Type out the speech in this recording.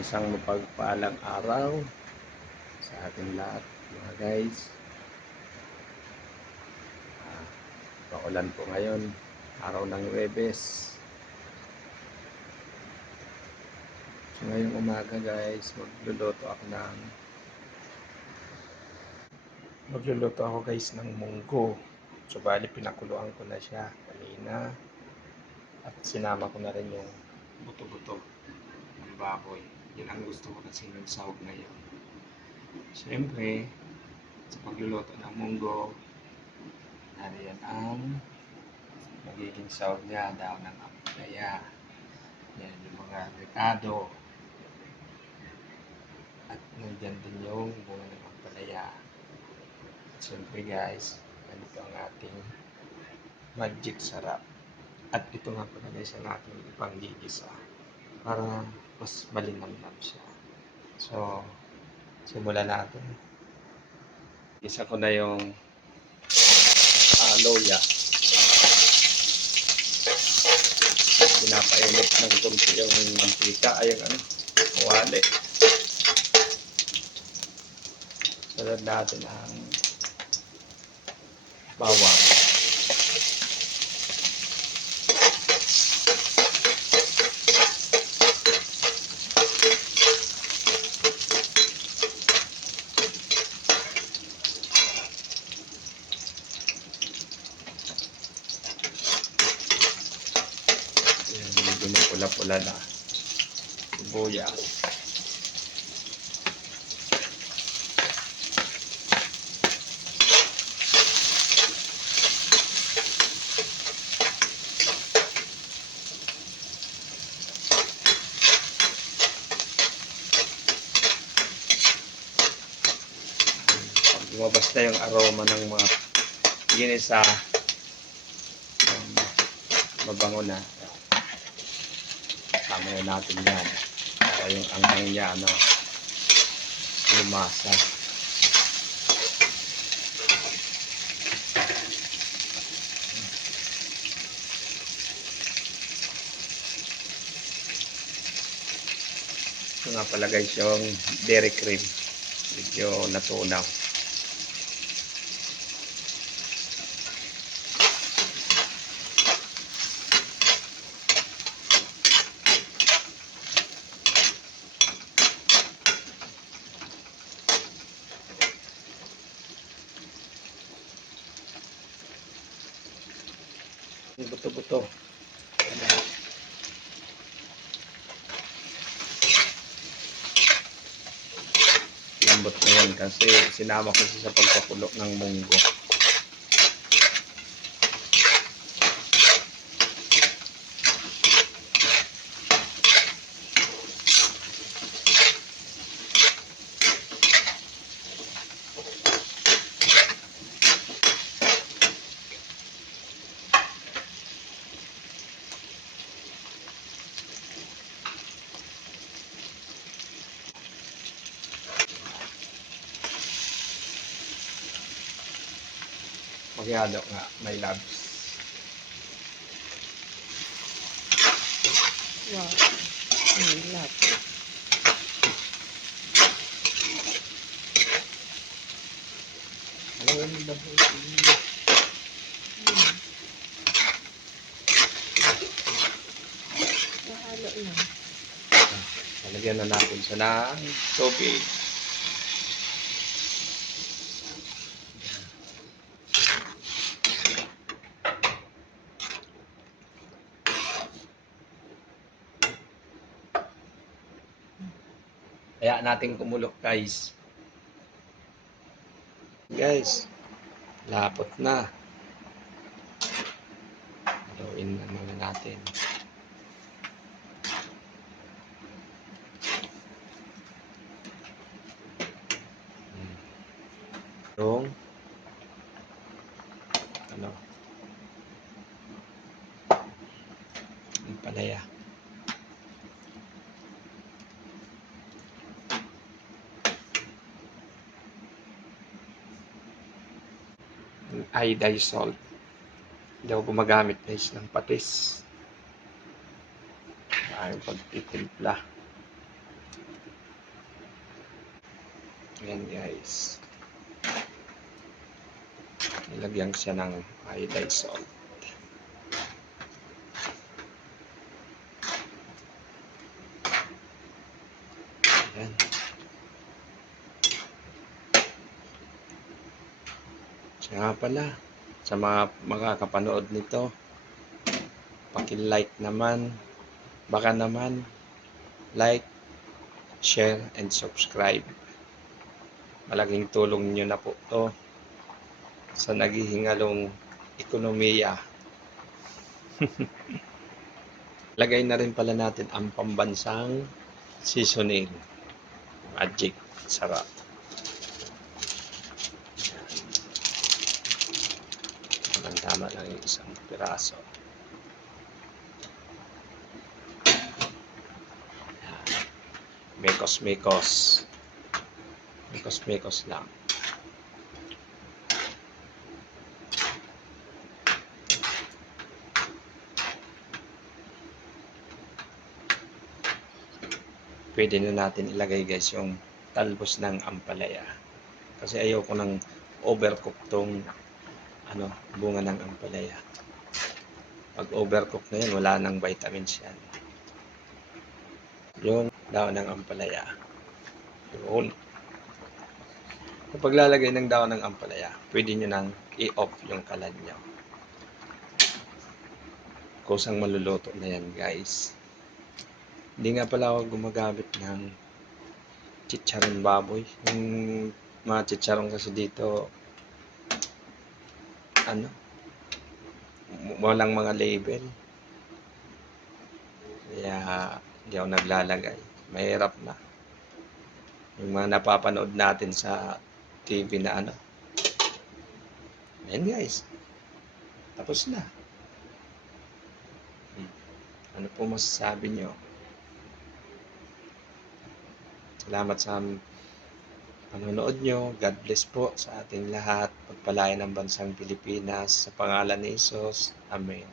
Isang mapagpalang araw sa ating lahat, mga guys. Paulan po ngayon, araw ng Huwebes. So ngayong umaga, guys, magluluto ako ng munggo. So bali pinakuluan ko na siya kanina at sinama ko na rin yung buto-buto ng baboy. Yun ang gusto ko kasi ng sahog ngayon. Siyempre, sa pagluluto ng munggo, nariyan ang magiging sahog niya, daon ng ampalaya, yan yung mga rekado, at nandyan din yung bunga ng ampalaya. Siyempre guys, ganito ang ating magic sarap. At ito nga pala guys ang ating ipanggigisa para mas malinamnam siya. So, simulan natin. Isa ko na yung loya. Pinapainit ng kunti yung mantika, ay yung wali. Sunod natin ang bawang. Medyo mapula-pula na sibuyas. Pag lumabas na yung aroma ng mga ginisa, mabango na, tama na natin yan para yung anghang niya lumasa. Ito nga pala guys yung dairy cream, medyo natunaw. Buto-buto. Lambot na yan kasi sinama ko sa pagpakulo ng munggo. Maghihalo nga, my loves. Wow, my love. Alam mo ba po? Mahalo lang. Lalagyan na natin siya ng tubig. Kaya natin kumulok guys. Guys, lapot na. Haluin na muna natin. Yung ampalaya. Iodized salt. Hindi ako gumagamit guys ng patis. Ayaw pagtitimpla. Ayan guys. Nilagyan siya ng iodized salt. Ayan. Siya nga pala, sa mga makakapanood nito, paki-like naman, baka naman, like, share, and subscribe. Malaking tulong nyo na po to sa naghihingalong ekonomiya. Lagay na rin pala natin ang pambansang seasoning. Magic. Sarap. Tama lang yung isang piraso. Mekos-mekos. Mekos-mekos lang. Pwede na natin ilagay guys yung talbos ng ampalaya. Kasi ayoko ng overcook tong bunga ng ampalaya. Pag overcook na yan, wala nang vitamins yan. Yung daon ng ampalaya. Yun. Kapag lalagay ng daon ng ampalaya, pwede nyo nang i-off yung kalan nyo. Kusang maluluto na yan guys. Hindi nga pala ako gumagamit ng chicharon baboy. Yung mga chicharon kasi dito, walang mga label. Kaya hindi ako naglalagay. Mahirap na. Yung mga napapanood natin sa TV na Ayan guys. Tapos na. Ano po masasabi nyo? Salamat sa panonood nyo. God bless po sa ating lahat. Pagpalain ng bansang Pilipinas. Sa pangalan ni Jesus. Amen.